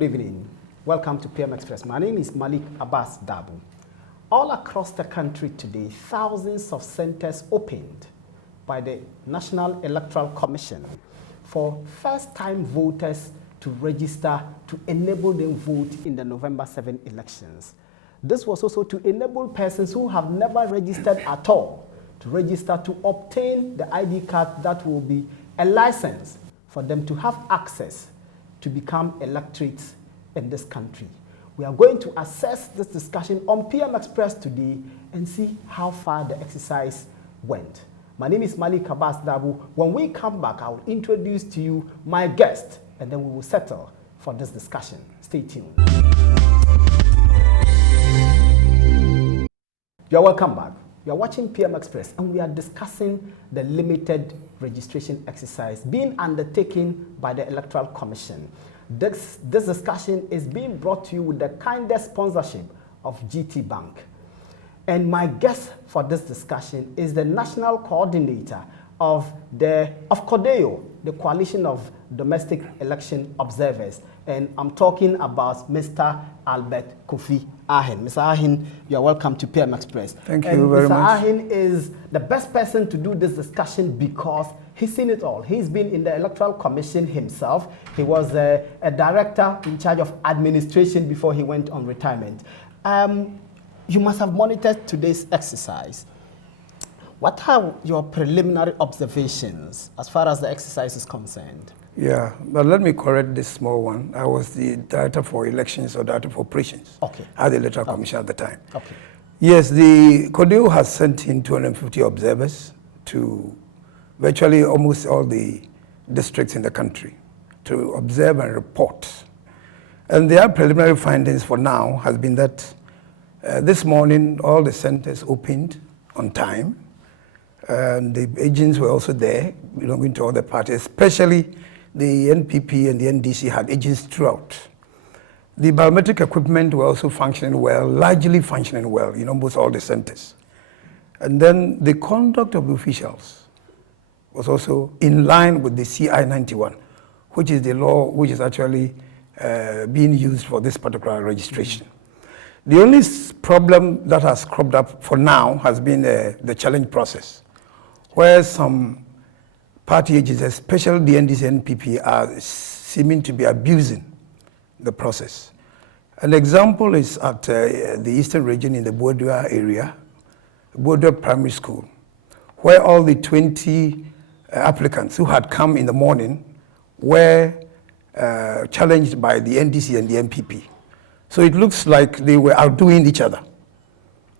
Good evening. Welcome to PM Express. My name is Malik Abbas Dabu. All across the country today, thousands of centers opened by the National Electoral Commission for first-time voters to register to enable them vote in the November 7 elections. This was also to enable persons who have never registered at all to register to obtain the ID card that will be a license for them to have access to become electorates in this country. We are going to assess this discussion on PM Express today and see how far the exercise went. My name is Malik Abbas Dabu. When we come back, I will introduce to you my guest, and then we will settle for this discussion. Stay tuned. You're welcome back. You are watching PM Express, and we are discussing the limited registration exercise being undertaken by the Electoral Commission. This discussion is being brought to you with the kindest sponsorship of GT Bank. And my guest for this discussion is the National Coordinator of CODEO, the Coalition of Domestic Election Observers. And I'm talking about Mr. Albert Kofi Ahen. Mr. Ahen, you are welcome to PM Express. Thank you very much. Mr. Ahen is the best person to do this discussion because he's seen it all. He's been in the Electoral Commission himself. He was a director in charge of administration before he went on retirement. You must have monitored today's exercise. What are your preliminary observations as far as the exercise is concerned? Yeah, but let me correct this small one. I was the Director for Elections or Director for Operations at the Electoral Commission at the time. Okay. Yes, the CODEO has sent in 250 observers to virtually almost all the districts in the country to observe and report. And their preliminary findings for now has been that this morning all the centers opened on time. And the agents were also there, belonging to all the parties, especially the NPP and the NDC had agents throughout. The biometric equipment were also functioning well, largely functioning well in almost all the centers. And then the conduct of the officials was also in line with the CI 91, which is the law which is actually being used for this particular registration. The only problem that has cropped up for now has been the challenge process, where some party agents, especially the NDC and NPP, are seeming to be abusing the process. An example is at the eastern region in the Bodua area, Bodua Primary School, where all the 20 applicants who had come in the morning were challenged by the NDC and the NPP. So it looks like they were outdoing each other.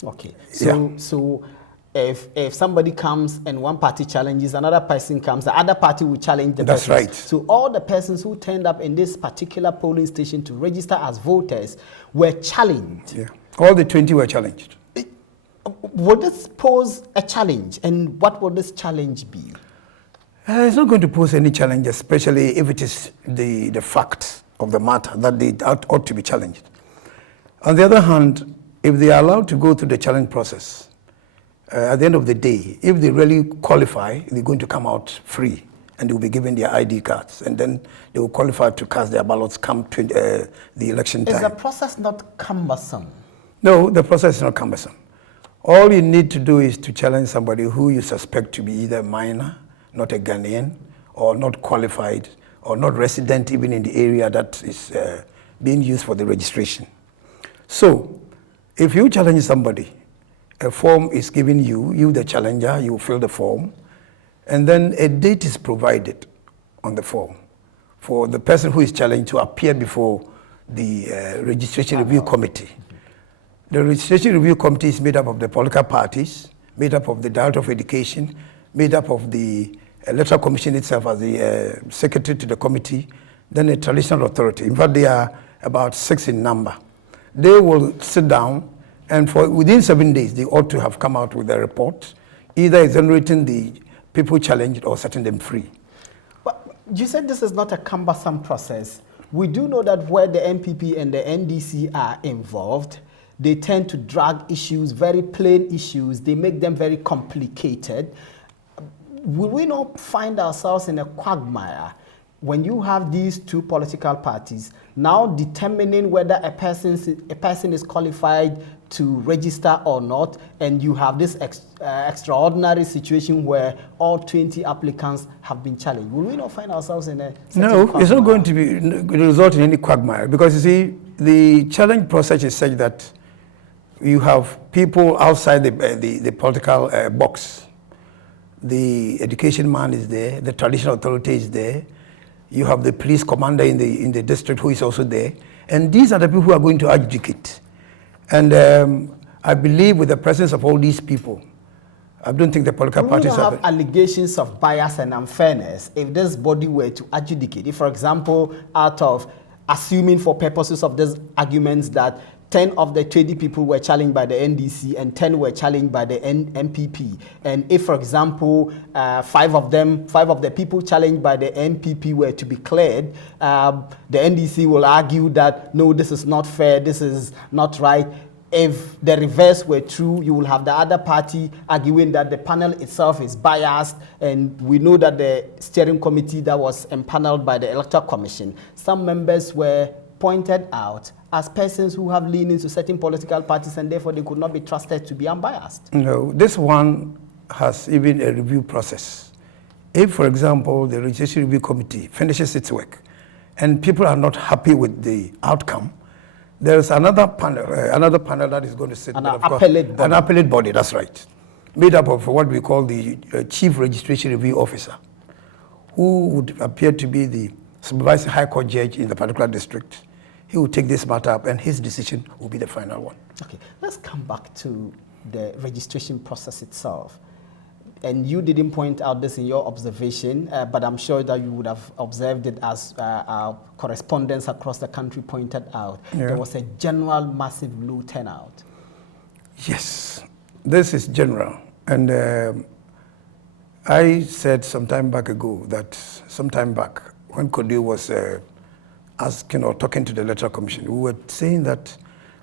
Okay. So if somebody comes and one party challenges, another person comes, the other party will challenge the That's persons. right. So all the persons who turned up in this particular polling station to register as voters were challenged. Yeah. All the 20 were challenged. Would this pose a challenge, and what would this challenge be? It's not going to pose any challenge, especially if it is the fact of the matter that they ought to be challenged. On the other hand, if they are allowed to go through the challenge process, at the end of the day, if they really qualify, they're going to come out free and they will be given their ID cards, and then they will qualify to cast their ballots come to the election time. Is the process not cumbersome? No, the process is not cumbersome. All you need to do is to challenge somebody who you suspect to be either a minor, not a Ghanaian, or not qualified, or not resident even in the area that is being used for the registration. So, if you challenge somebody, a form is given you the challenger, you fill the form, and then a date is provided on the form for the person who is challenged to appear before the registration review committee. The registration review committee is made up of the political parties, made up of the Director of Education, made up of the Electoral Commission itself as the secretary to the committee, then a traditional authority. In fact, they are about 6 in number. They will sit down, and within 7 days, they ought to have come out with a report, either exonerating the people challenged or setting them free. But you said this is not a cumbersome process. We do know that where the NPP and the NDC are involved, they tend to drag issues, very plain issues. They make them very complicated. Will we not find ourselves in a quagmire when you have these two political parties now determining whether a person is qualified to register or not, and you have this extraordinary situation where all 20 applicants have been challenged, will we not find ourselves in a No, it's not going to result in any quagmire, because you see, the challenge process is such that you have people outside the political box. The education man is there, the traditional authority is there, you have the police commander in the district who is also there, and these are the people who are going to adjudicate. And I believe with the presence of all these people, I don't think the political parties have allegations of bias and unfairness if this body were to adjudicate. If, for example, out of assuming for purposes of this arguments that 10 of the 20 people were challenged by the NDC and 10 were challenged by the NPP. And if, for example, 5 of the people challenged by the NPP were to be cleared, the NDC will argue that, no, this is not fair, this is not right. If the reverse were true, you will have the other party arguing that the panel itself is biased, and we know that the steering committee that was empaneled by the Electoral Commission, some members were pointed out as persons who have leanings to certain political parties, and therefore they could not be trusted to be unbiased. No, this one has even a review process. If, for example, the Registration Review Committee finishes its work and people are not happy with the outcome, there is another panel that is going to sit. An appellate body. An appellate body, that's right. Made up of what we call the Chief Registration Review Officer, who would appear to be the supervising High Court judge in the particular district. He will take this matter up, and his decision will be the final one. Okay, let's come back to the registration process itself. And you didn't point out this in your observation, but I'm sure that you would have observed it as our correspondents across the country pointed out. Yeah. There was a general massive low turnout. Yes, this is general. And I said some time back ago that when CODEW was asking or talking to the Electoral Commission, we were saying that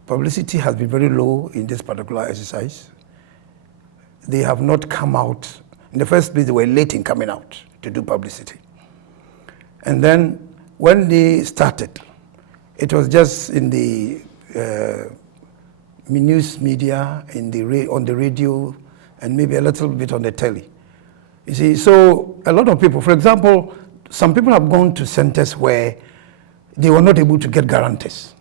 publicity has been very low in this particular exercise. They have not come out. In the first place, they were late in coming out to do publicity. And then when they started, it was just in the news media, on the radio, and maybe a little bit on the telly. You see, so a lot of people, for example, some people have gone to centers where they were not able to get guarantees.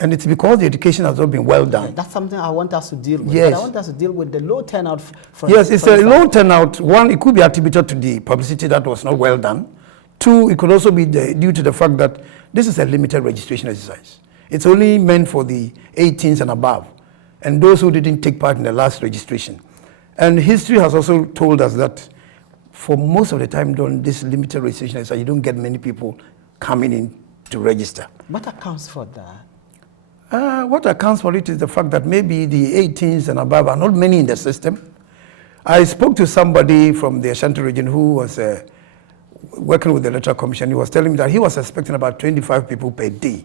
And it's because the education has not been well done. That's something I want us to deal with. Yes. But I want us to deal with the low turnout. Yes, it's a low turnout. One, it could be attributed to the publicity that was not well done. Two, it could also be due to the fact that this is a limited registration exercise. It's only meant for the 18s and above, and those who didn't take part in the last registration. And history has also told us that for most of the time during this limited registration exercise, you don't get many people coming in to register. What accounts for that? What accounts for it is the fact that maybe the 18s and above are not many in the system. I spoke to somebody from the Ashanti region who was working with the Electoral Commission. He was telling me that he was expecting about 25 people per day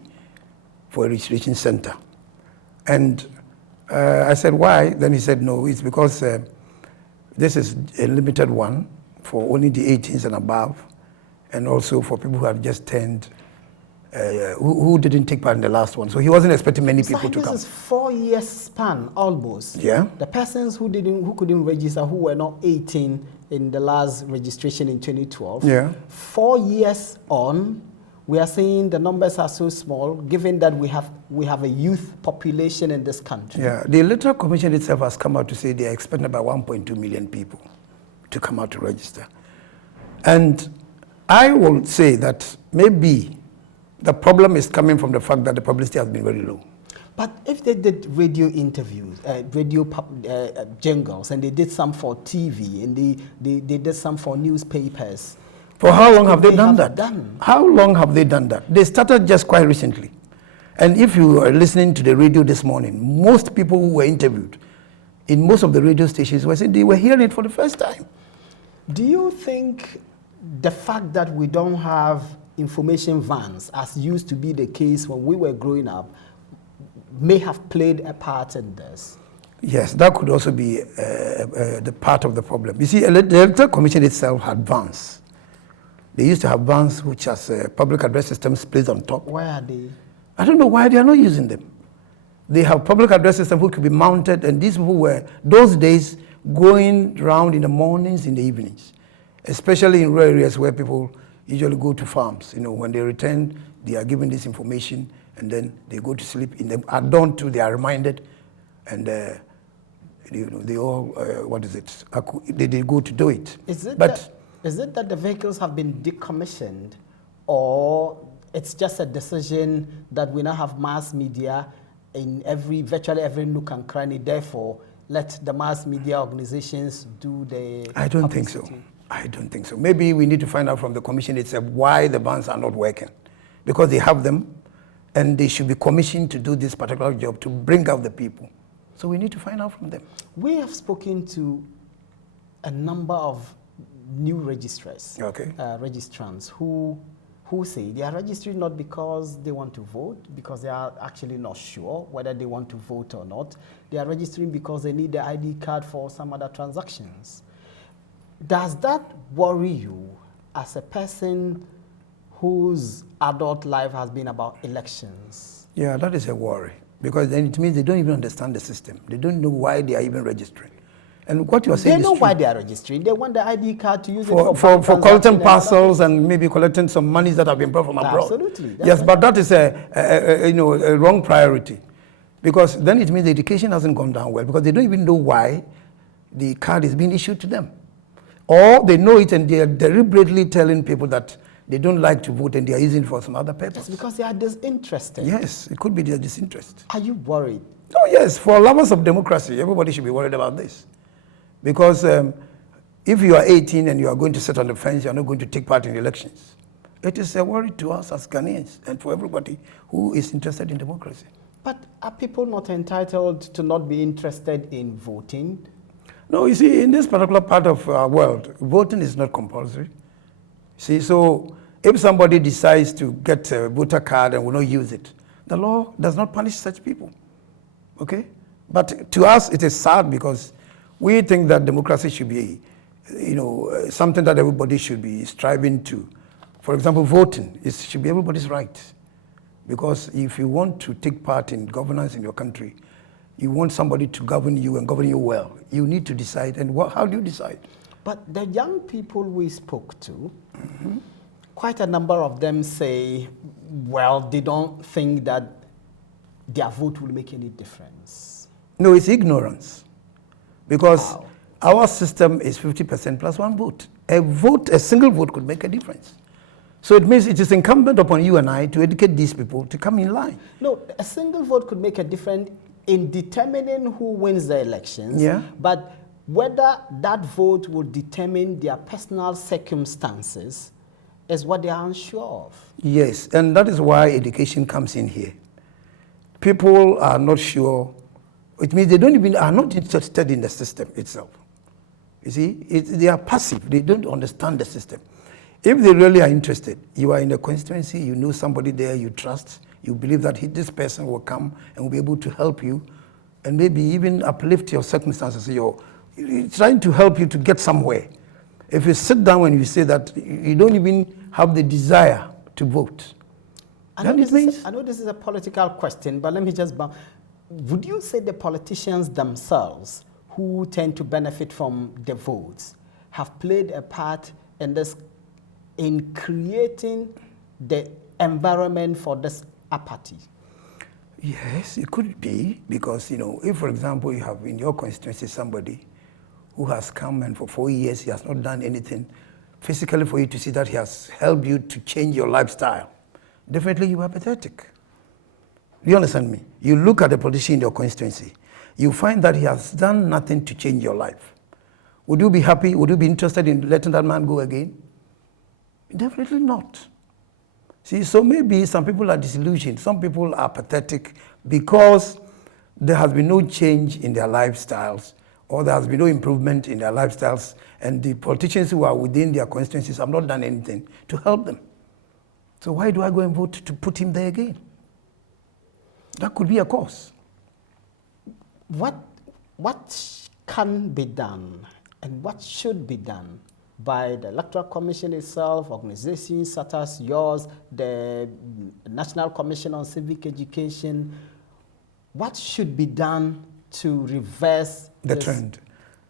for a registration center. And I said, why? Then he said, no, it's because this is a limited one for only the 18s and above, and also for people who have just turned who didn't take part in the last one. So he wasn't expecting many people to come. This is 4 years span almost. Yeah. The persons who couldn't register, who were not 18 in the last registration in 2012. Yeah. 4 years on, we are seeing the numbers are so small, given that we have a youth population in this country. Yeah. The Electoral Commission itself has come out to say they are expecting about 1.2 million people to come out to register. And I will say that maybe the problem is coming from the fact that the publicity has been very low. But if they did radio interviews, jingles, and they did some for TV, and they did some for newspapers. For how long have they done that? How long have they done that? They started just quite recently. And if you are listening to the radio this morning, most people who were interviewed in most of the radio stations were saying they were hearing it for the first time. Do you think the fact that we don't have information vans, as used to be the case when we were growing up, may have played a part in this? Yes, that could also be the part of the problem. You see, the Electoral Commission itself had vans. They used to have vans which has public address systems placed on top. Where are they? I don't know why they are not using them. They have public address systems which could be mounted, and these people were, those days, going around in the mornings, in the evenings, especially in rural areas where people usually go to farms. You know, when they return, they are given this information, and then they go to sleep. In the, at dawn too, they are reminded, and you know, they all, what is it? They go to do it. Is it, but is it that the vehicles have been decommissioned, or it's just a decision that we now have mass media in virtually every nook and cranny, therefore let the mass media organizations do the I don't think so. I don't think so. Maybe we need to find out from the commission itself why the vans are not working. Because they have them, and they should be commissioned to do this particular job, to bring out the people. So we need to find out from them. We have spoken to a number of new registrars, Okay. registrants who say they are registering not because they want to vote, because they are actually not sure whether they want to vote or not. They are registering because they need the ID card for some other transactions. Does that worry you as a person whose adult life has been about elections? Yeah, that is a worry, because then it means they don't even understand the system. They don't know why they are even registering. And what you are saying They is know true. why they are registering. They want the ID card to use it For bank collecting transaction parcels and maybe collecting some monies that have been brought from abroad. Absolutely. Yes, but that is a wrong priority, because then it means the education hasn't gone down well, because they don't even know why the card is being issued to them. Or they know it and they are deliberately telling people that they don't like to vote and they are using it for some other purpose. It's because they are disinterested. Yes, it could be their disinterest. Are you worried? Oh yes, for lovers of democracy, everybody should be worried about this. Because if you are 18 and you are going to sit on the fence, you are not going to take part in the elections. It is a worry to us as Ghanaians and for everybody who is interested in democracy. But are people not entitled to not be interested in voting? No, you see, in this particular part of our world, voting is not compulsory. See, so if somebody decides to get a voter card and will not use it, the law does not punish such people. Okay? But to us, it is sad because we think that democracy should be, something that everybody should be striving to. For example, voting, it should be everybody's right. Because if you want to take part in governance in your country, you want somebody to govern you and govern you well, you need to decide. And how do you decide? But the young people we spoke to, quite a number of them say, well, they don't think that their vote will make any difference. No, it's ignorance. Because Wow. our system is 50% plus one vote. A single vote could make a difference. So it means it is incumbent upon you and I to educate these people to come in line. No, a single vote could make a difference in determining who wins the elections. Yeah. But whether that vote will determine their personal circumstances is what they are unsure of. Yes, and that is why education comes in here. People are not sure. It means they are not interested in the system itself. You see, they are passive. They don't understand the system. If they really are interested, you are in a constituency, you know somebody there you trust, you believe that this person will come and will be able to help you and maybe even uplift your circumstances. You're trying to help you to get somewhere. If you sit down and you say that you don't even have the desire to vote, I know this is a political question, but let me just would you say the politicians themselves who tend to benefit from the votes have played a part in this, in creating the environment for this apathy? Yes, it could be, because, if, for example, you have in your constituency somebody who has come and for 4 years he has not done anything physically for you to see that he has helped you to change your lifestyle, definitely you are pathetic. Do you understand me? You look at a politician in your constituency, you find that he has done nothing to change your life. Would you be happy? Would you be interested in letting that man go again? Definitely not. See, so maybe some people are disillusioned. Some people are pathetic because there has been no change in their lifestyles, or there has been no improvement in their lifestyles, and the politicians who are within their constituencies have not done anything to help them. So why do I go and vote to put him there again? That could be a cause. What can be done and what should be done by the Electoral Commission itself, organizations such as yours, the National Commission on Civic Education. What should be done to reverse the this trend?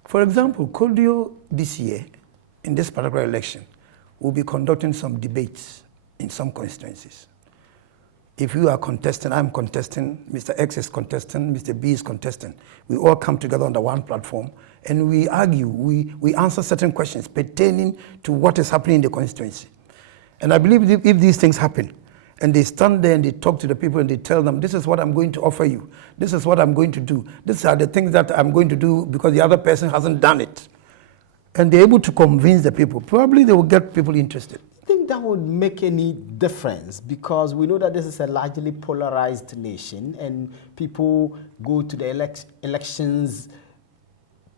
For example, Kodio this year, in this particular election, will be conducting some debates in some constituencies. If you are contesting, I'm contesting, Mr. X is contesting, Mr. B is contesting. We all come together under one platform and we argue, we answer certain questions pertaining to what is happening in the constituency. And I believe if these things happen, and they stand there and they talk to the people and they tell them, this is what I'm going to offer you, this is what I'm going to do, these are the things that I'm going to do because the other person hasn't done it. And they're able to convince the people, probably they will get people interested. Think that would make any difference? Because we know that this is a largely polarized nation and people go to the elections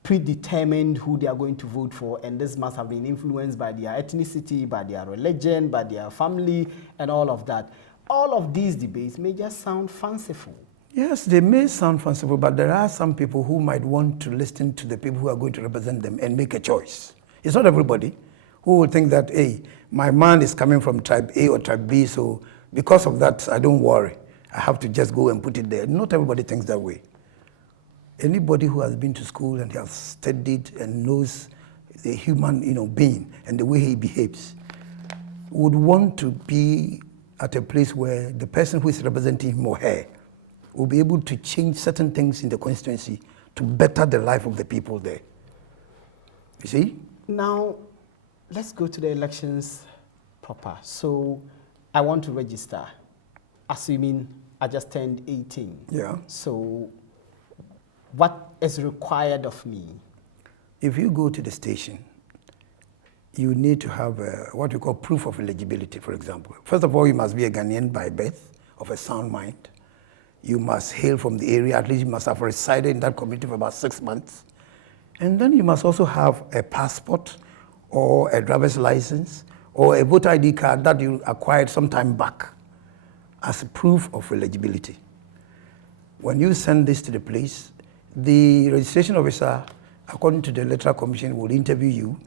predetermined who they are going to vote for, and this must have been influenced by their ethnicity, by their religion, by their family, and all of that. All of these debates may just sound fanciful. Yes, they may sound fanciful, but there are some people who might want to listen to the people who are going to represent them and make a choice. It's not everybody who will think that, hey, my man is coming from tribe A or tribe B, so because of that, I don't worry. I have to just go and put it there. Not everybody thinks that way. Anybody who has been to school and has studied and knows the human being and the way he behaves would want to be at a place where the person who is representing him or her will be able to change certain things in the constituency to better the life of the people there. You see? Now, let's go to the elections proper. So, I want to register, assuming I just turned 18. Yeah. So, what is required of me? If you go to the station, you need to have what we call proof of eligibility, for example. First of all, you must be a Ghanaian by birth, of a sound mind. You must hail from the area, at least you must have resided in that community for about 6 months. And then you must also have a passport or a driver's license or a voter ID card that you acquired some time back as a proof of eligibility. When you send this to the place, the registration officer, according to the Electoral Commission, will interview you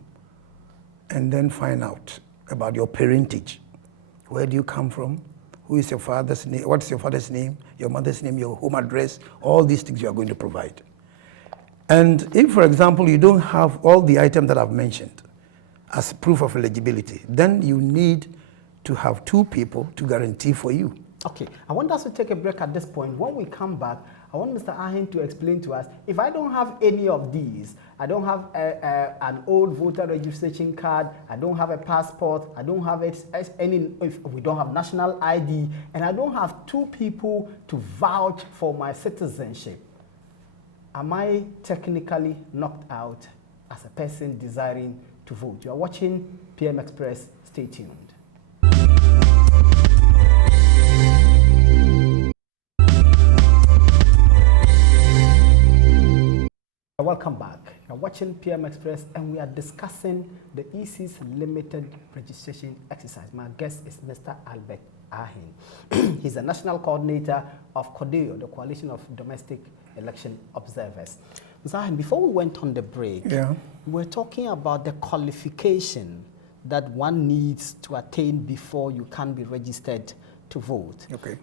and then find out about your parentage. Where do you come from? Who is your father's name? What's your father's name? Your mother's name, your home address, all these things you are going to provide. And if, for example, you don't have all the items that I've mentioned as proof of eligibility, then you need to have 2 people to guarantee for you. Okay, I want us to take a break at this point. When we come back, I want Mr. Ahin to explain to us, if I don't have any of these, I don't have an old voter registration card, I don't have a passport, I don't have if we don't have national ID, and I don't have 2 people to vouch for my citizenship, am I technically knocked out as a person desiring to vote? You are watching PM Express. Stay tuned. Welcome back. You're watching PM Express and we are discussing the EC's limited registration exercise. My guest is Mr. Albert Ahin. He's the national coordinator of CODEO, the Coalition of Domestic Election Observers. Mr. Ahin, before we went on the break, we're talking about the qualification that one needs to attain before you can be registered to vote. Okay.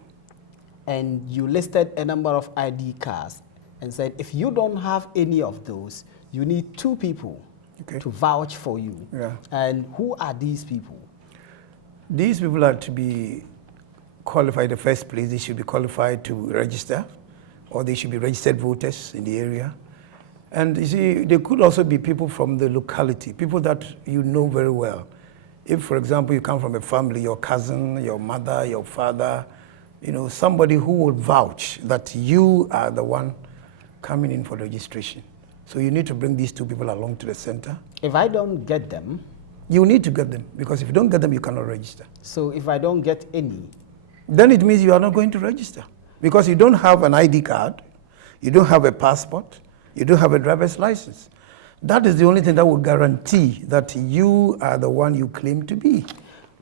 And you listed a number of ID cards and said if you don't have any of those, you need 2 people to vouch for you. Yeah. And who are these people? These people are to be qualified in the first place. They should be qualified to register, or they should be registered voters in the area. And you see, they could also be people from the locality, people that you know very well. If, for example, you come from a family, your cousin, your mother, your father, somebody who will vouch that you are the one coming in for registration. So you need to bring these 2 people along to the center. If I don't get them? You need to get them, because if you don't get them, you cannot register. So if I don't get any? Then it means you are not going to register, because you don't have an ID card, you don't have a passport, you don't have a driver's license. That is the only thing that will guarantee that you are the one you claim to be.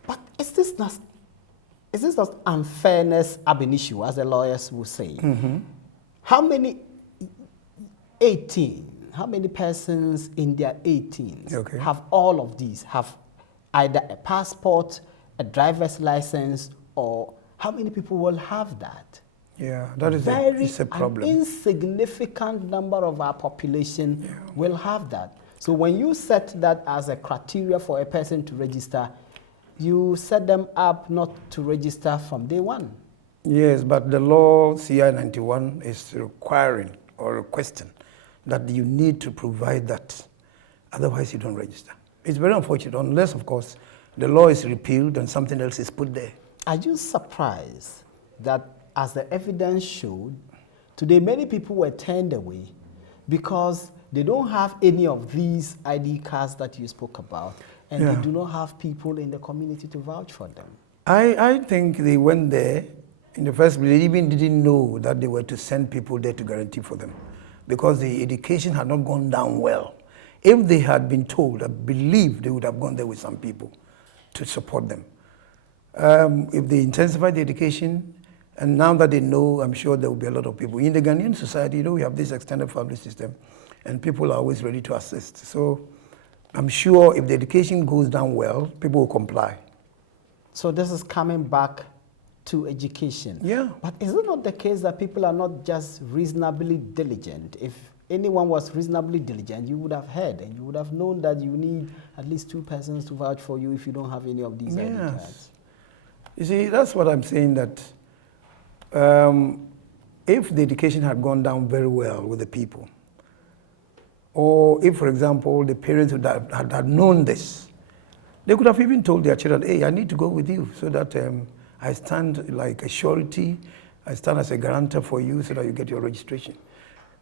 But is this not unfairness ab initio, as the lawyers will say? Mm-hmm. How many 18 how many persons in their 18s Okay. have all of these, have either a passport, a driver's license, or how many people will have that? Yeah, that is it's a problem. An insignificant number of our population will have that. So when you set that as a criteria for a person to register, you set them up not to register from day one. Yes, but the law CI 91 is requiring or requesting that you need to provide that. Otherwise, you don't register. It's very unfortunate, unless, of course, the law is repealed and something else is put there. Are you surprised that, as the evidence showed, today many people were turned away because they don't have any of these ID cards that you spoke about, and they do not have people in the community to vouch for them? I think they went there in the first place. They even didn't know that they were to send people there to guarantee for them, because the education had not gone down well. If they had been told, I believe they would have gone there with some people to support them. If they intensify the education, and now that they know, I'm sure there will be a lot of people. In the Ghanaian society, you know, we have this extended family system, and people are always ready to assist. So I'm sure if the education goes down well, people will comply. So this is coming back to education. Yeah. But is it not the case that people are not just reasonably diligent? If anyone was reasonably diligent, you would have heard and you would have known that you need at least 2 persons to vouch for you if you don't have any of these ID cards. You see, that's what I'm saying, that if the education had gone down very well with the people, or if, for example, the parents would had known this, they could have even told their children, hey, I need to go with you so that I stand like a surety, I stand as a guarantor for you so that you get your registration.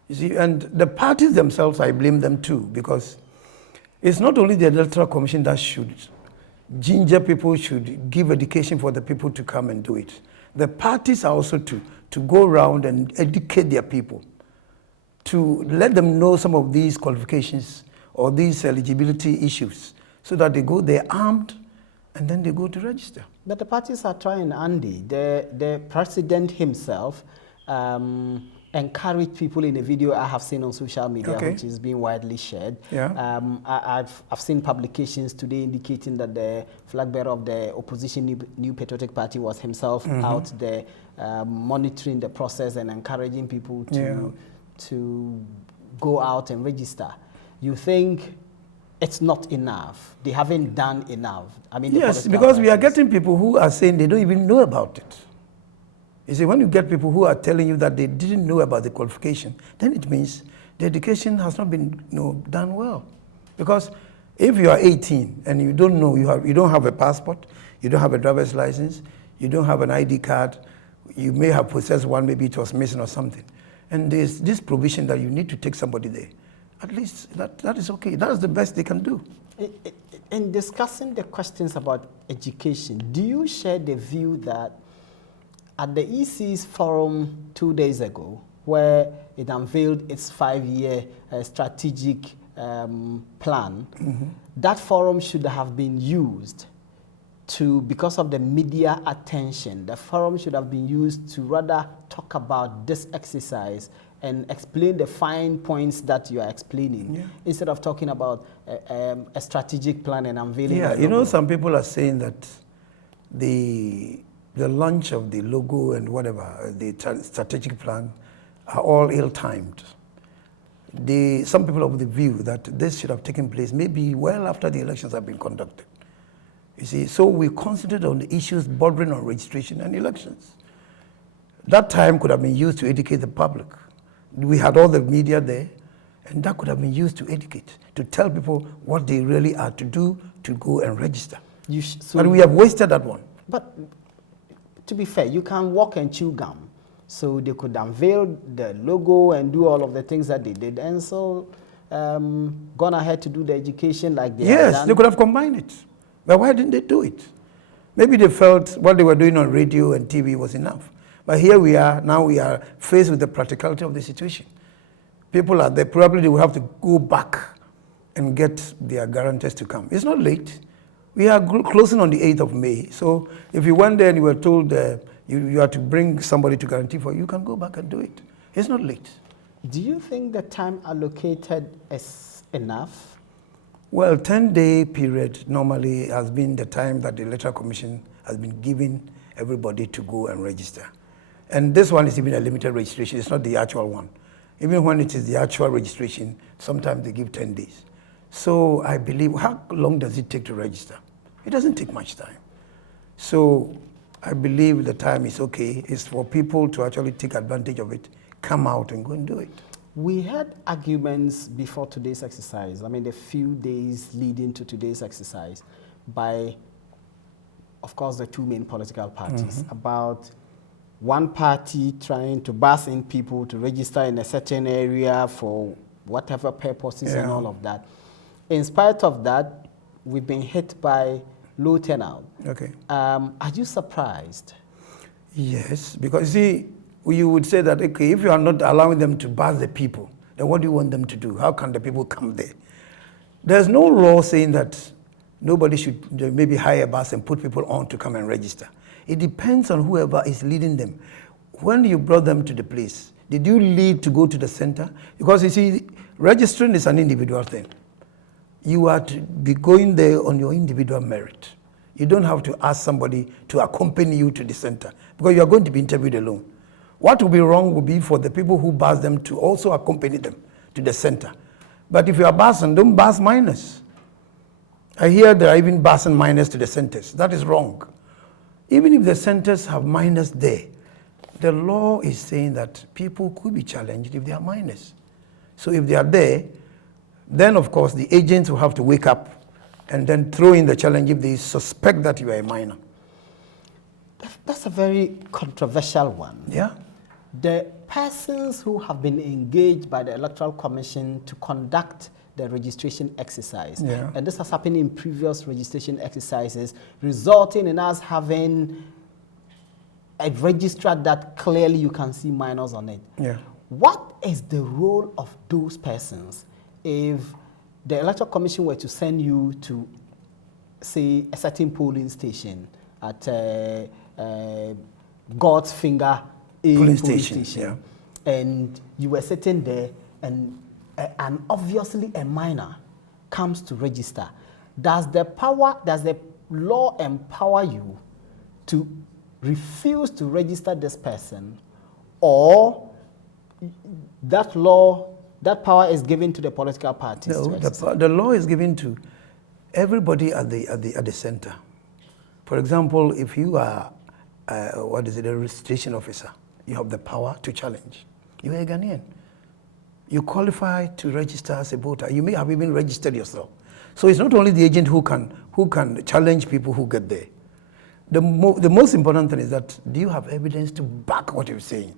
You see, and the parties themselves, I blame them too, because it's not only the Electoral Commission that should ginger people, should give education for the people to come and do it. The parties are also to go around and educate their people, to let them know some of these qualifications or these eligibility issues, so that they go there armed and then they go to register. But the parties are trying, Andy. The president himself encouraged people in a video I have seen on social media, which is being widely shared. Yeah. I've seen publications today indicating that the flag bearer of the opposition New Patriotic Party was himself out there monitoring the process and encouraging people to go out and register. You think it's not enough? They haven't done enough? I mean, yes, because we are getting people who are saying they don't even know about it. You see, when you get people who are telling you that they didn't know about the qualification, then it means the education has not been done well. Because if you are 18 and you don't know, you don't have a passport, you don't have a driver's license, you don't have an ID card, you may have possessed one, maybe it was missing or something. And there's this provision that you need to take somebody there. At least that is okay. That's the best they can do. In discussing the questions about education, do you share the view that at the EC's forum 2 days ago, where it unveiled its 5-year strategic plan, that forum should have been used to, because of the media attention, the forum should have been used to rather talk about this exercise and explain the fine points that you are explaining, instead of talking about a strategic plan and unveiling. Yeah, you know, some people are saying that the launch of the logo and whatever, the strategic plan, are all ill-timed. Some people are of the view that this should have taken place maybe well after the elections have been conducted. You see, so we concentrated on the issues bordering on registration and elections. That time could have been used to educate the public. We had all the media there, and that could have been used to educate, to tell people what they really are to do to go and register. But we have wasted that one. But to be fair, you can walk and chew gum. So they could unveil the logo and do all of the things that they did, and so gone ahead to do the education like they had done. They could have combined it. But why didn't they do it? Maybe they felt what they were doing on radio and TV was enough. But here we are, now we are faced with the practicality of the situation. People are there, probably they will have to go back and get their guarantors to come. It's not late. We are closing on the 8th of May. So if you went there and you were told you have to bring somebody to guarantee for you, you can go back and do it. It's not late. Do you think the time allocated is enough? Well, 10-day period normally has been the time that the Electoral Commission has been giving everybody to go and register. And this one is even a limited registration. It's not the actual one. Even when it is the actual registration, sometimes they give 10 days. So I believe, how long does it take to register? It doesn't take much time. So I believe the time is okay. It's for people to actually take advantage of it, come out and go and do it. We had arguments before today's exercise, I mean the few days leading to today's exercise, by, of course, the two main political parties, about one party trying to bus in people to register in a certain area for whatever purposes and all of that. In spite of that, we've been hit by low turnout. Okay. Are you surprised? Yes, because see, you would say that, okay, if you are not allowing them to bus the people, then what do you want them to do? How can the people come there? There's no law saying that nobody should maybe hire a bus and put people on to come and register. It depends on whoever is leading them. When you brought them to the place, did you lead to go to the center? Because you see, registering is an individual thing. You are to be going there on your individual merit. You don't have to ask somebody to accompany you to the center because you are going to be interviewed alone. What would be wrong would be for the people who bus them to also accompany them to the center. But if you are busing, don't bus minors. I hear there are even busing minors to the centers. That is wrong. Even if the centers have minors there, the law is saying that people could be challenged if they are minors. So if they are there, then of course the agents will have to wake up and then throw in the challenge if they suspect that you are a minor. That's a very controversial one. Yeah. The persons who have been engaged by the Electoral Commission to conduct the registration exercise, and this has happened in previous registration exercises, resulting in us having a registrar that clearly you can see minors on it. Yeah. What is the role of those persons if the Electoral Commission were to send you to, say, a certain polling station at God's Finger polling station, and you were sitting there and obviously a minor comes to register? Does the law empower you to refuse to register this person, or that power is given to the political parties? No, the law is given to everybody at the center. For example, if you are a registration officer, you have the power to challenge. You are a Ghanaian. You qualify to register as a voter. You may have even registered yourself. So it's not only the agent who can challenge people who get there. The most important thing is that, do you have evidence to back what you're saying?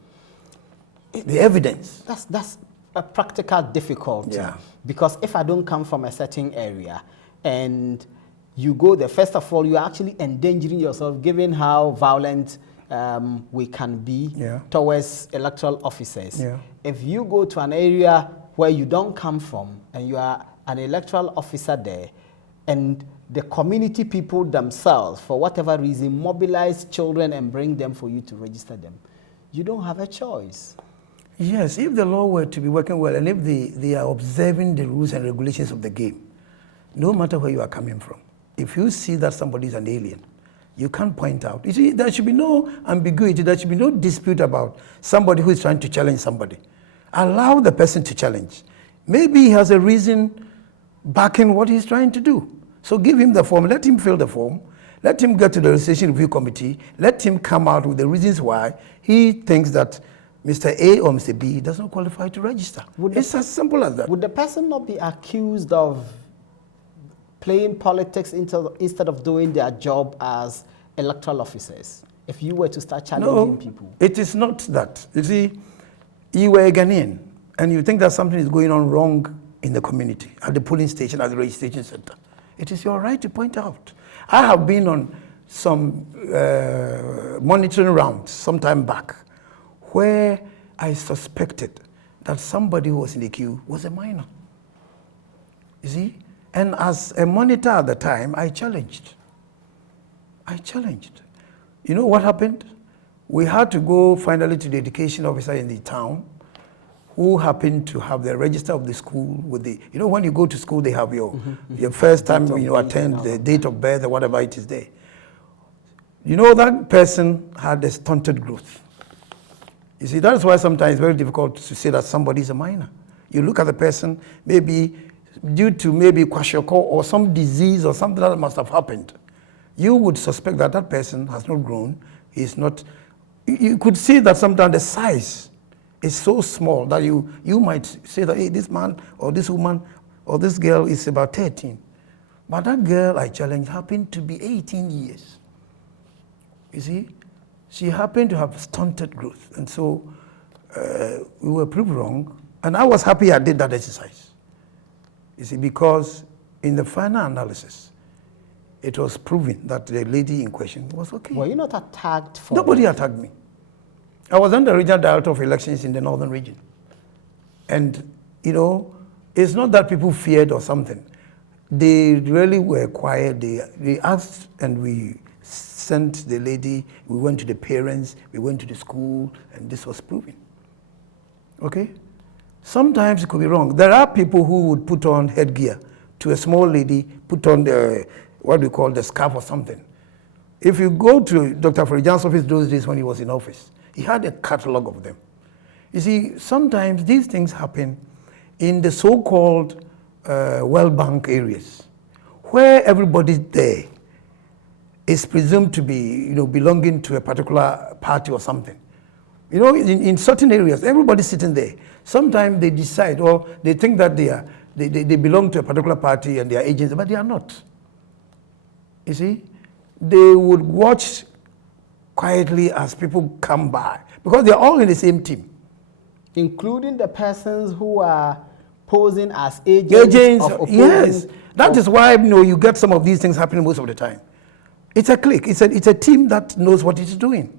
The evidence. That's a practical difficulty. Because if I don't come from a certain area and you go there, first of all, you're actually endangering yourself, given how violent we can be towards electoral officers. If you go to an area where you don't come from and you are an electoral officer there, and the community people themselves, for whatever reason, mobilize children and bring them for you to register them, you don't have a choice. Yes, if the law were to be working well, and if they are observing the rules and regulations of the game, no matter where you are coming from, if you see that somebody is an alien, you can't point out. You see, there should be no ambiguity, there should be no dispute about somebody who is trying to challenge somebody. Allow the person to challenge. Maybe he has a reason backing what he's trying to do. So give him the form, let him fill the form, let him get to the registration review committee, let him come out with the reasons why he thinks that Mr. A or Mr. B does not qualify to register. It's as simple as that. Would the person not be accused of playing politics instead of doing their job as electoral officers if you were to start challenging people? It is not that. You see, you were a Ghanaian and you think that something is going on wrong in the community, at the polling station, at the registration center. It is your right to point out. I have been on some monitoring rounds some time back where I suspected that somebody who was in the queue was a minor. You see? And as a monitor at the time, I challenged. You know what happened? We had to go finally to the education officer in the town, who happen to have the register of the school with the, you know, when you go to school, they have your first time when you attend, the date of birth or whatever it is there. You know, that person had a stunted growth. You see, that's why sometimes it's very difficult to say that somebody is a minor. You look at the person, maybe due to maybe kwashiorkor or some disease or something that must have happened, you would suspect that that person has not grown. He's not. You could see that sometimes the size is so small that you might say that, hey, this man or this woman or this girl is about 13. But that girl I challenged happened to be 18 years. You see, she happened to have stunted growth. And so we were proved wrong. And I was happy I did that exercise. You see, because in the final analysis, it was proven that the lady in question was okay. Were you not attacked for? Nobody attacked me. I was then the regional director of elections in the northern region. And, you know, it's not that people feared or something. They really were quiet. They asked, and we sent the lady, we went to the parents, we went to the school, and this was proven. Okay? Sometimes it could be wrong. There are people who would put on headgear to a small lady, put on the, what we call the scarf or something. If you go to Dr. Farijan's office those days when he was in office, he had a catalog of them. You see, sometimes these things happen in the so-called World Bank areas, where everybody there is presumed to be, you know, belonging to a particular party or something. You know, in certain areas, everybody's sitting there. Sometimes they decide, or they think that they belong to a particular party and they are agents, but they are not. You see, they would watch quietly as people come by, because they are all in the same team. Including the persons who are posing as agents of opposing. Yes, that is why, you know, you get some of these things happening most of the time. It's a clique. It's a team that knows what it's doing.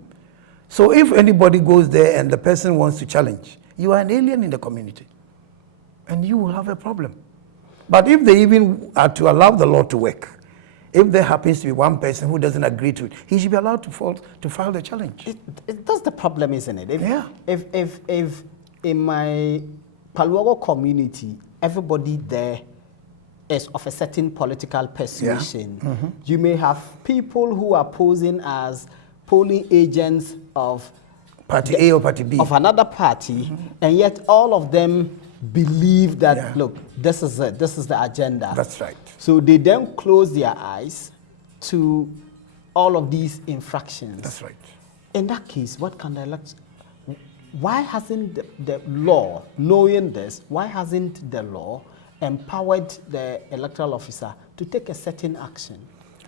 So if anybody goes there and the person wants to challenge, you are an alien in the community, and you will have a problem. But if they even are to allow the law to work, if there happens to be one person who doesn't agree to it, he should be allowed to file the challenge. That's the problem, isn't it? If in my Paluogo community, everybody there is of a certain political persuasion, you may have people who are posing as polling agents of Party A or Party B. Of another party, and yet all of them believe that, look, this is it, this is the agenda. That's right. So they then close their eyes to all of these infractions. That's right. In that case, what can the election... Why hasn't the law, knowing this, why hasn't the law empowered the electoral officer to take a certain action?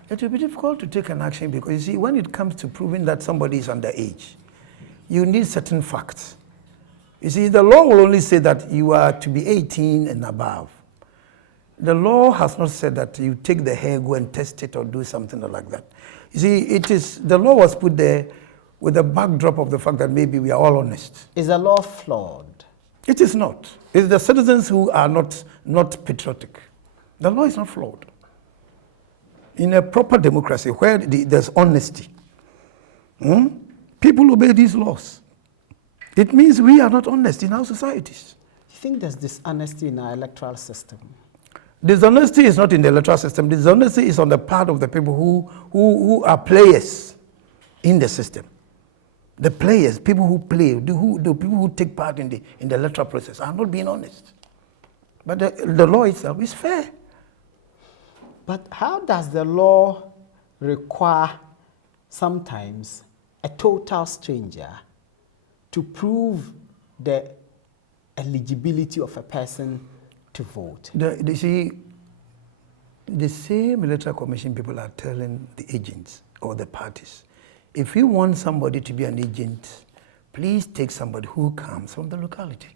It will be difficult to take an action because, you see, when it comes to proving that somebody is underage, you need certain facts. You see, the law will only say that you are to be 18 and above. The law has not said that you take the hair, go and test it or do something like that. You see, the law was put there with the backdrop of the fact that maybe we are all honest. Is the law flawed? It is not. It's the citizens who are not patriotic. The law is not flawed. In a proper democracy where there's honesty, people obey these laws. It means we are not honest in our societies. You think there's dishonesty in our electoral system? Dishonesty is not in the electoral system. Dishonesty is on the part of the people who are players in the system. The players, people who play, the people who take part in the electoral process are not being honest. But the law itself is fair. But how does the law require sometimes a total stranger to prove the eligibility of a person to vote? You see, the same electoral commission people are telling the agents or the parties, if you want somebody to be an agent, please take somebody who comes from the locality.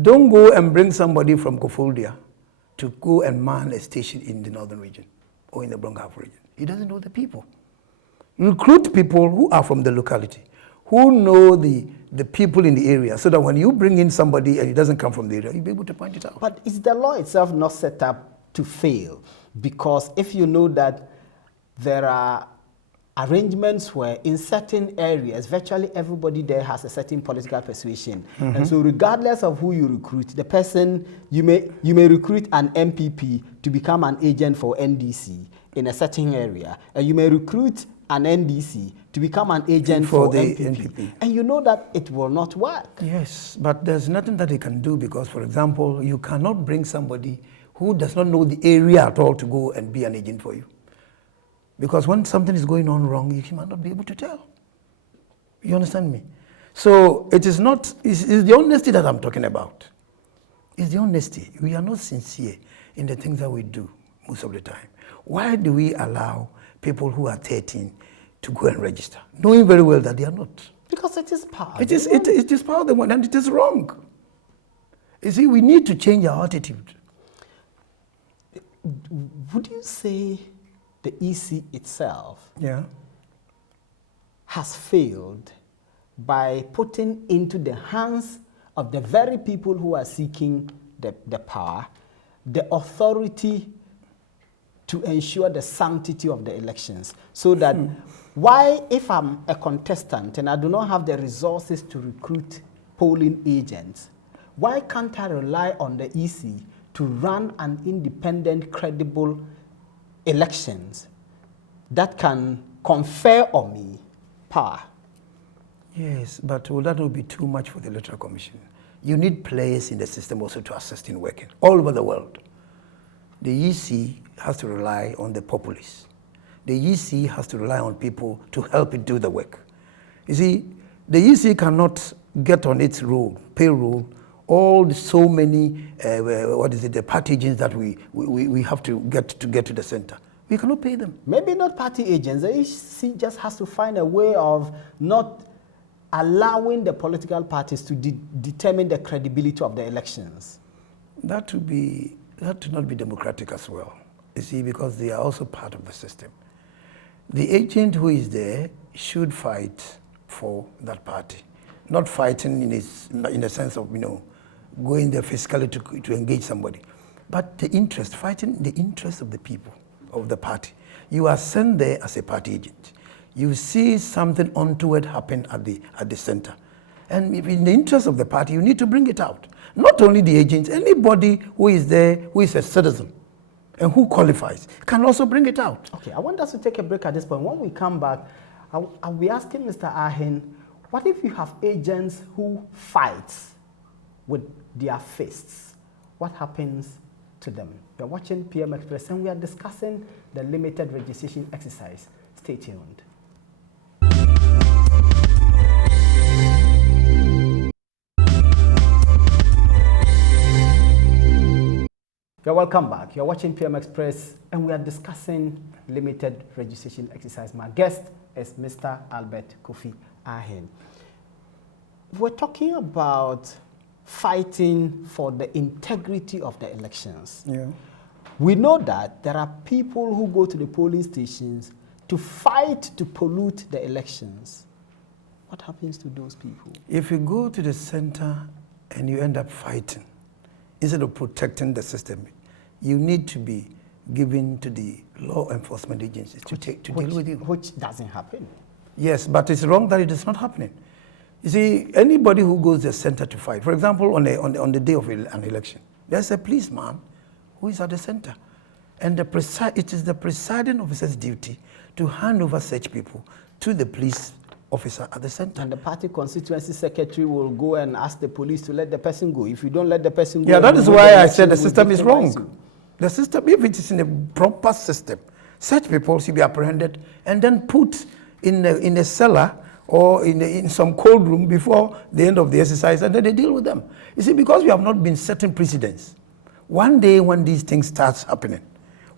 Don't go and bring somebody from Kofoldia to go and man a station in the northern region or in the Brong-Ahafo region. He doesn't know the people. Recruit people who are from the locality, who know the people in the area, so that when you bring in somebody and he doesn't come from the area, you'll be able to point it out. But is the law itself not set up to fail? Because if you know that there are arrangements were in certain areas, virtually everybody there has a certain political persuasion. And so regardless of who you recruit, the person, you may recruit an MPP to become an agent for NDC in a certain area, and you may recruit an NDC to become an agent for the NPP. And you know that it will not work. Yes, but there's nothing that he can do because, for example, you cannot bring somebody who does not know the area at all to go and be an agent for you. Because when something is going on wrong, you might not be able to tell. You understand me? So it is not, it's the honesty that I'm talking about. It's the honesty. We are not sincere in the things that we do most of the time. Why do we allow people who are 13 to go and register, knowing very well that they are not? Because it is power. It is power they want, and it is wrong. You see, we need to change our attitude. Would you say the EC itself has failed by putting into the hands of the very people who are seeking the power the authority to ensure the sanctity of the elections? So that why, if I'm a contestant and I do not have the resources to recruit polling agents, why can't I rely on the EC to run an independent, credible elections that can confer on me power? Yes, but that will be too much for the Electoral Commission. You need players in the system also to assist in working all over the world. The EC has to rely on the populace. The EC has to rely on people to help it do the work. You see, the EC cannot get on its payroll, all so many, the party agents that we have to get to the center. We cannot pay them. Maybe not party agents. The EC just has to find a way of not allowing the political parties to determine the credibility of the elections. That would not be democratic as well. You see, because they are also part of the system. The agent who is there should fight for that party, not fighting in the sense of, going there physically to engage somebody, but fighting the interest of the people, of the party. You are sent there as a party agent. You see something untoward happen at the center. And if in the interest of the party, you need to bring it out. Not only the agents, anybody who is there, who is a citizen and who qualifies, can also bring it out. Okay, I want us to take a break at this point. When we come back, I'll be asking Mr. Ahen, what if you have agents who fight with their fists? What happens to them? You're watching PM Express and we are discussing the limited registration exercise. Stay tuned. You're welcome back. You're watching PM Express and we are discussing limited registration exercise. My guest is Mr. Albert Kofi Ahen. We're talking about fighting for the integrity of the elections. Yeah. We know that there are people who go to the polling stations to fight to pollute the elections. What happens to those people? If you go to the center and you end up fighting, instead of protecting the system, you need to be given to the law enforcement agencies to deal with you. Which doesn't happen. Yes, but it's wrong that it is not happening. You see, anybody who goes to the center to fight, for example, on the day of an election, there's a policeman who is at the center. And it is the presiding officer's duty to hand over such people to the police officer at the center. And the party constituency secretary will go and ask the police to let the person go. If you don't let the person go... Yeah, that is why I said the system is wrong. The system, if it is in a proper system, such people should be apprehended and then put in a cellar or in some cold room before the end of the exercise, and then they deal with them. You see, because we have not been setting precedents, one day when these things start happening,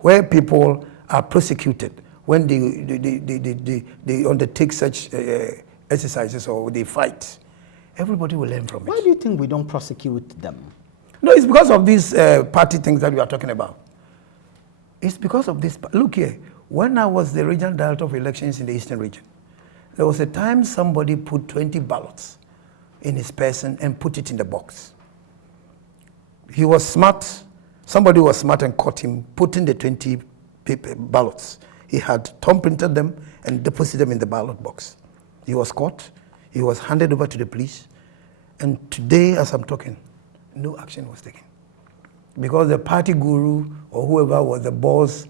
where people are prosecuted, when they undertake such exercises or they fight, everybody will learn from it. Why do you think we don't prosecute them? No, it's because of these party things that we are talking about. It's because of this. Look here, when I was the regional director of elections in the Eastern region, there was a time somebody put 20 ballots in his person and put it in the box. He was smart. Somebody was smart and caught him putting the 20 ballots he had thumb printed them and deposited them in the ballot box. He was caught. He was handed over to the police. And today, as I'm talking, no action was taken. Because the party guru or whoever was the boss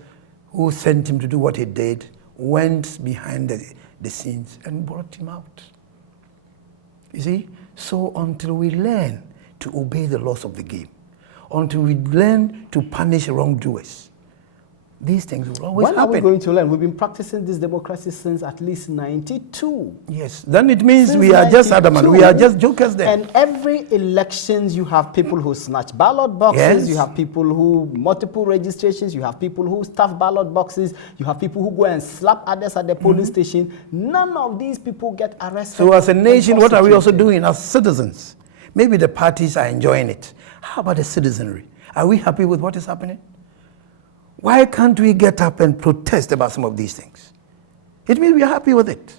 who sent him to do what he did went behind the scenes and brought him out. You see? So until we learn to obey the laws of the game, until we learn to punish wrongdoers, these things will always happen. When are we going to learn? We've been practicing this democracy since at least 92. Yes, then it means Since we are just 92. adamant. We are just jokers then. And every elections, you have people who snatch ballot boxes, Yes. you have people who multiple registrations, you have people who stuff ballot boxes, you have people who go and slap others at the polling station. None of these people get arrested. So as a and nation, what are we also prosecuted. doing as citizens? Maybe the parties are enjoying it. How about the citizenry? Are we happy with what is happening? Why can't we get up and protest about some of these things? It means we are happy with it.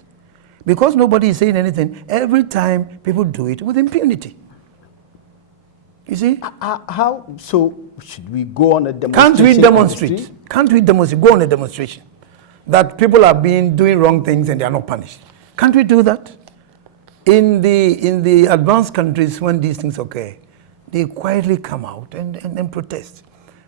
Because nobody is saying anything, every time people do it with impunity. You see? How, so should we go on a Can't demonstration? we on the demonstrate? street? Can't we demonstrate? Go on a demonstration that people are doing wrong things and they are not punished. Can't we do that? In the advanced countries, when these things occur, they quietly come out and protest.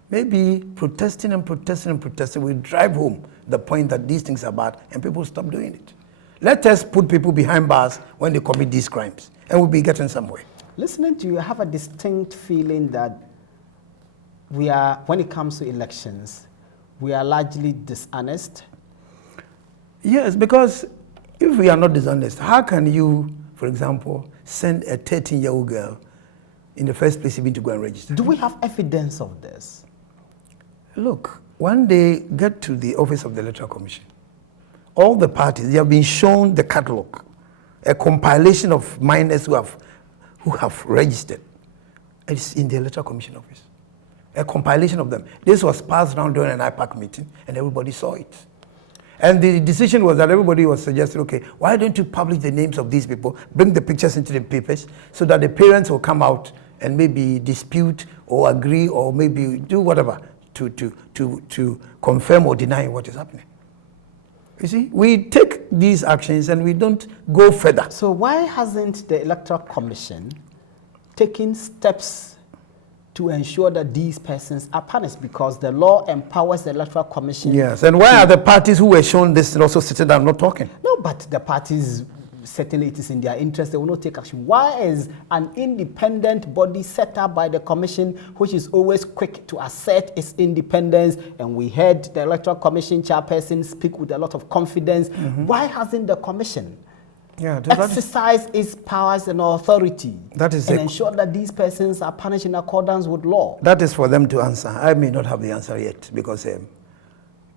Maybe protesting and protesting and protesting will drive home the point that these things are bad and people stop doing it. Let us put people behind bars when they commit these crimes and we'll be getting somewhere. Listening to you, I have a distinct feeling that we are, when it comes to elections, we are largely dishonest. Yes, because if we are not dishonest, how can you, for example, send a 13-year-old girl in the first place even to go and register? Do we have evidence of this? Look, when they get to the office of the Electoral Commission, all the parties, they have been shown the catalog, a compilation of minors who have registered. It's in the Electoral Commission office. A compilation of them. This was passed around during an IPAC meeting, and everybody saw it. And the decision was that everybody was suggesting, okay, why don't you publish the names of these people, bring the pictures into the papers, so that the parents will come out and maybe dispute or agree or maybe do whatever to confirm or deny what is happening. You see, we take these actions and we don't go further. So why hasn't the Electoral Commission taken steps to ensure that these persons are punished? Because the law empowers the Electoral Commission. Yes, and why are the parties who were shown this also sitting down not talking? No, but the parties, certainly it is in their interest, they will not take action. Why is an independent body set up by the commission, which is always quick to assert its independence, and we heard the Electoral Commission chairperson speak with a lot of confidence, why hasn't the commission exercise its powers and authority and ensure that these persons are punished in accordance with law? That is for them to answer. I may not have the answer yet because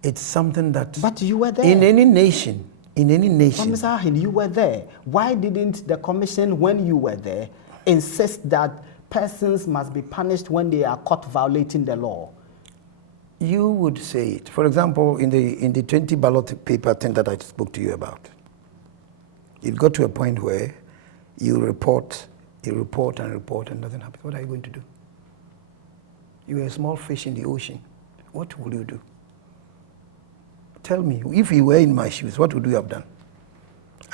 it's something that... But you were there. In any nation... But Mr. Ahin, you were there. Why didn't the commission, when you were there, insist that persons must be punished when they are caught violating the law? You would say it. For example, in the 20 ballot paper thing that I spoke to you about, it got to a point where you report and nothing happens. What are you going to do? You are a small fish in the ocean. What will you do? Tell me, if you were in my shoes, what would you have done?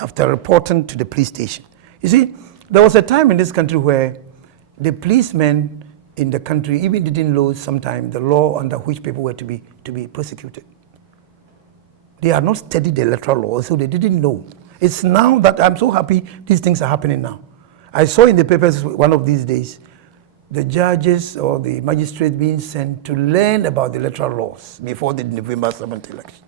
After reporting to the police station. You see, there was a time in this country where the policemen in the country even didn't know sometimes the law under which people were to be prosecuted. They had not studied the electoral law, so they didn't know. It's now that I'm so happy these things are happening now. I saw in the papers one of these days, the judges or the magistrates being sent to learn about the electoral laws before the November 7th elections.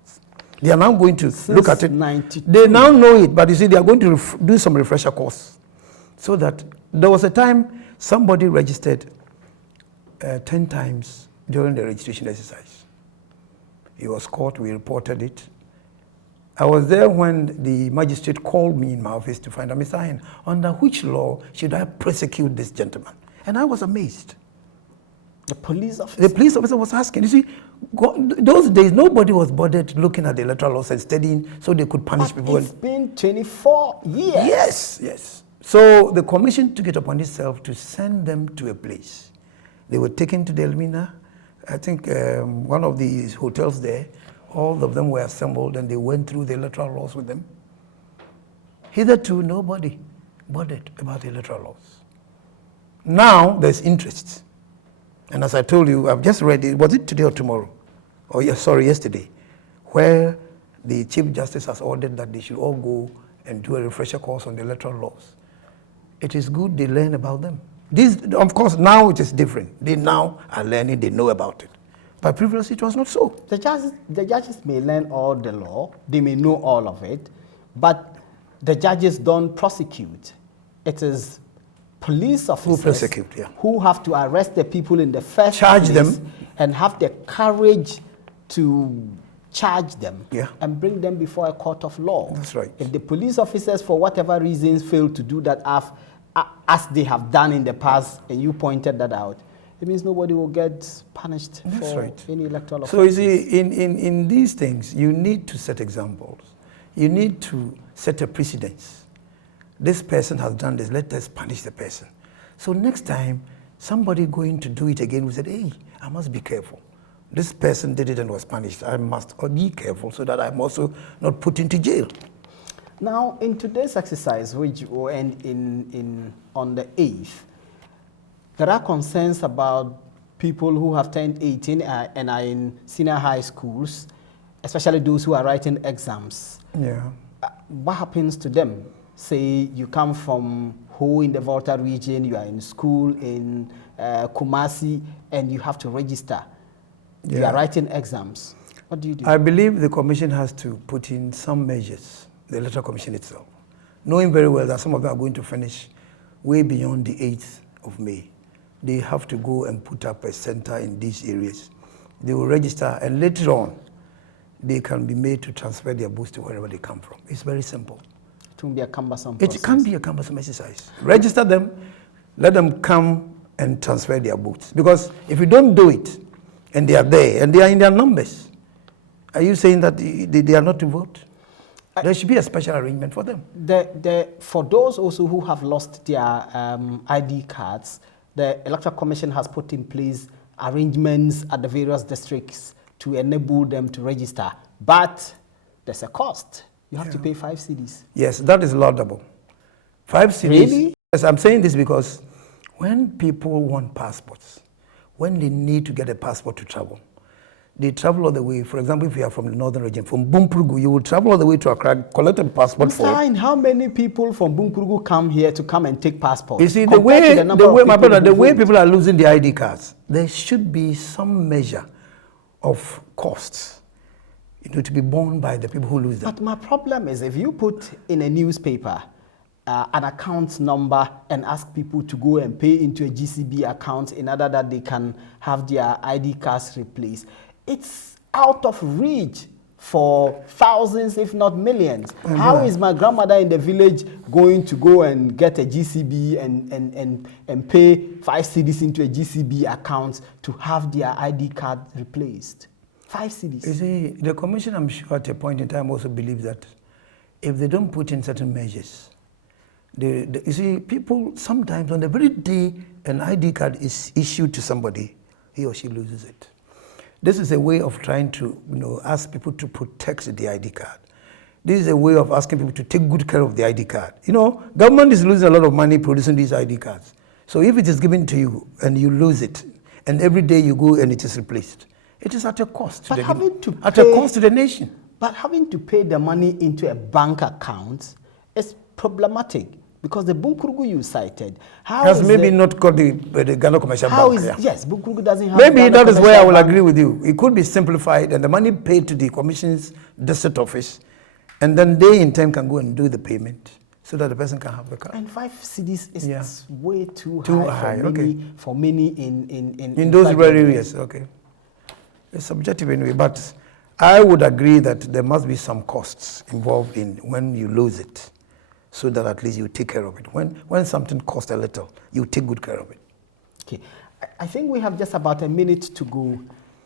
They are now going to look at it. 92. They now know it, but you see, they are going to do some refresher course. So that there was a time somebody registered 10 times during the registration exercise. He was caught, we reported it. I was there when the magistrate called me in my office to find out, Mr. Ahin, under which law should I prosecute this gentleman? And I was amazed. The police officer? The police officer was asking. You see, those days, nobody was bothered looking at the electoral laws and studying so they could punish people. It's been 24 years. Yes, yes. So the commission took it upon itself to send them to a place. They were taken to the Elmina. I think one of the hotels there All of them were assembled and they went through the electoral laws with them. Hitherto, nobody bothered about the electoral laws. Now, there's interest. And as I told you, I've just read it, was it today or tomorrow? Oh, yeah, sorry, yesterday, where the Chief Justice has ordered that they should all go and do a refresher course on the electoral laws. It is good they learn about them. This, of course, now it is different. They now are learning, they know about it. But previously it was not so. The judges may learn all the law, they may know all of it, but the judges don't prosecute. It is police officers Who prosecute, yeah. who have to arrest the people in the first Charge place them. and have the courage to charge them Yeah. and bring them before a court of law. That's right. If the police officers, for whatever reasons, fail to do that as they have done in the past, and you pointed that out, it means nobody will get punished That's for right. any electoral So you offenses. see, in these things, you need to set examples. You need to set a precedence. This person has done this, let us punish the person. So next time, somebody going to do it again will say, hey, I must be careful. This person did it and was punished. I must be careful so that I'm also not put into jail. Now, in today's exercise, which will end on the 8th, there are concerns about people who have turned 18 and are in senior high schools, especially those who are writing exams. Yeah. What happens to them? Say you come from Ho in the Volta region, you are in school in Kumasi, and you have to register. You Yeah. are writing exams. What do you do? I believe the commission has to put in some measures, the electoral commission itself, knowing very well that some of them are going to finish way beyond the 8th of May. They have to go and put up a center in these areas. They will register, and later on, they can be made to transfer their books to wherever they come from. It's very simple. It won't be a cumbersome process. It can be a cumbersome exercise. Register them, let them come and transfer their books. Because if you don't do it, and they are there, and they are in their numbers, are you saying that they are not to vote? There should be a special arrangement for them. For those also who have lost their ID cards, the Electoral Commission has put in place arrangements at the various districts to enable them to register. But there's a cost. You have to pay 5 cedis. Yes, that is laudable. 5 cedis. Really? Yes, I'm saying this because when people want passports, when they need to get a passport to travel, they travel all the way. For example, if you are from the northern region, from Bumprugu, you will travel all the way to Accra, collect a passport for. Fine. How many people from Bumprugu come here to come and take passports? You see, my brother, the way people are losing their ID cards, there should be some measure of costs, to be borne by the people who lose them. But my problem is, if you put in a newspaper an account number and ask people to go and pay into a GCB account in order that they can have their ID cards replaced, it's out of reach for thousands, if not millions. How is my grandmother in the village going to go and get a GCB and pay 5 cedis into a GCB account to have their ID card replaced? 5 cedis. You see, the commission, I'm sure, at a point in time also believes that if they don't put in certain measures, you see, people sometimes on the very day an ID card is issued to somebody, he or she loses it. This is a way of trying to, ask people to protect the ID card. This is a way of asking people to take good care of the ID card. Government is losing a lot of money producing these ID cards. So if it is given to you and you lose it, and every day you go and it is replaced, it is at a cost to a cost to the nation. But having to pay the money into a bank account is problematic. Because the Bumprugu you cited, has maybe not got the Ghana Commercial Bank. Yes, Bumprugu doesn't have. Maybe that is where I will agree with you. It could be simplified and the money paid to the Commission's district office, and then they in turn can go and do the payment so that the person can have the card. And 5 cedis is way too high for many in those rural areas. Okay, it's subjective anyway, but I would agree that there must be some costs involved in when you lose it, so that at least you take care of it. When something costs a little, you take good care of it. Okay, I think we have just about a minute to go.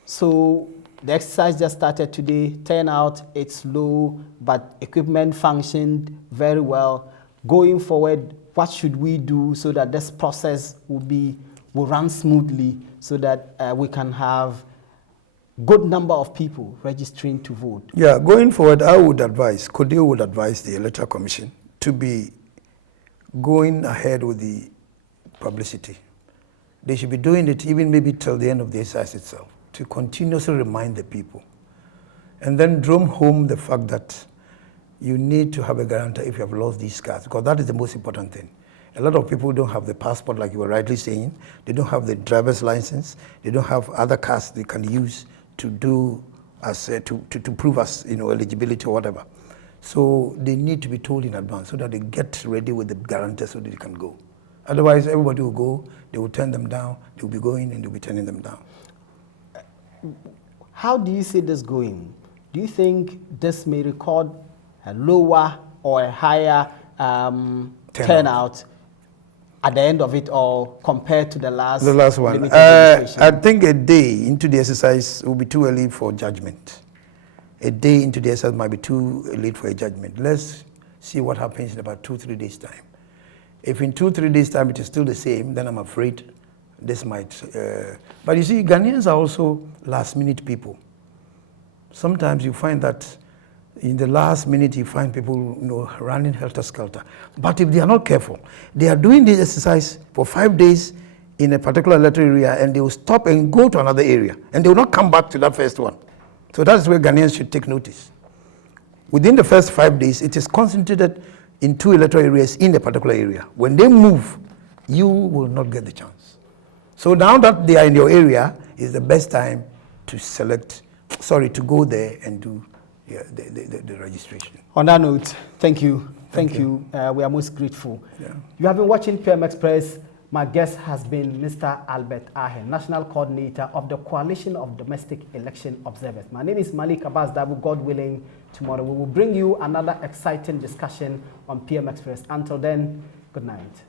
So the exercise just started today. Turnout, it's low, but equipment functioned very well. Going forward, what should we do so that this process will run smoothly, so that we can have good number of people registering to vote. Yeah, going forward, I would advise, CODEO would advise the Electoral Commission to be going ahead with the publicity. They should be doing it even maybe till the end of the exercise itself, to continuously remind the people. And then drum home the fact that you need to have a guarantor if you have lost these cards, because that is the most important thing. A lot of people don't have the passport, like you were rightly saying. They don't have the driver's license. They don't have other cards they can use to do as to prove as eligibility or whatever. So they need to be told in advance so that they get ready with the guarantor so that they can go. Otherwise, everybody will go. They will turn them down. They will be going and they will be turning them down. How do you see this going? Do you think this may record a lower or a higher turnout at the end of it all compared to the last one? I think a day into the exercise will be too early for judgment. A day into the exercise might be too late for a judgment. Let's see what happens in about 2-3 days' time. If in 2-3 days' time it is still the same, then I'm afraid this might. But you see, Ghanaians are also last-minute people. Sometimes you find that in the last minute you find people running helter-skelter. But if they are not careful, they are doing this exercise for 5 days in a particular electoral area, and they will stop and go to another area, and they will not come back to that first one. So that's where Ghanaians should take notice. Within the first 5 days, it is concentrated in 2 electoral areas in a particular area. When they move, you will not get the chance. So now that they are in your area, is the best time to to go there and do the registration. On that note, thank you. Thank you. We are most grateful. Yeah. You have been watching PM Express. My guest has been Mr. Albert Ahen, National Coordinator of the Coalition of Domestic Election Observers. My name is Malik Abbas Dabu. God willing, tomorrow we will bring you another exciting discussion on PM Express. Until then, good night.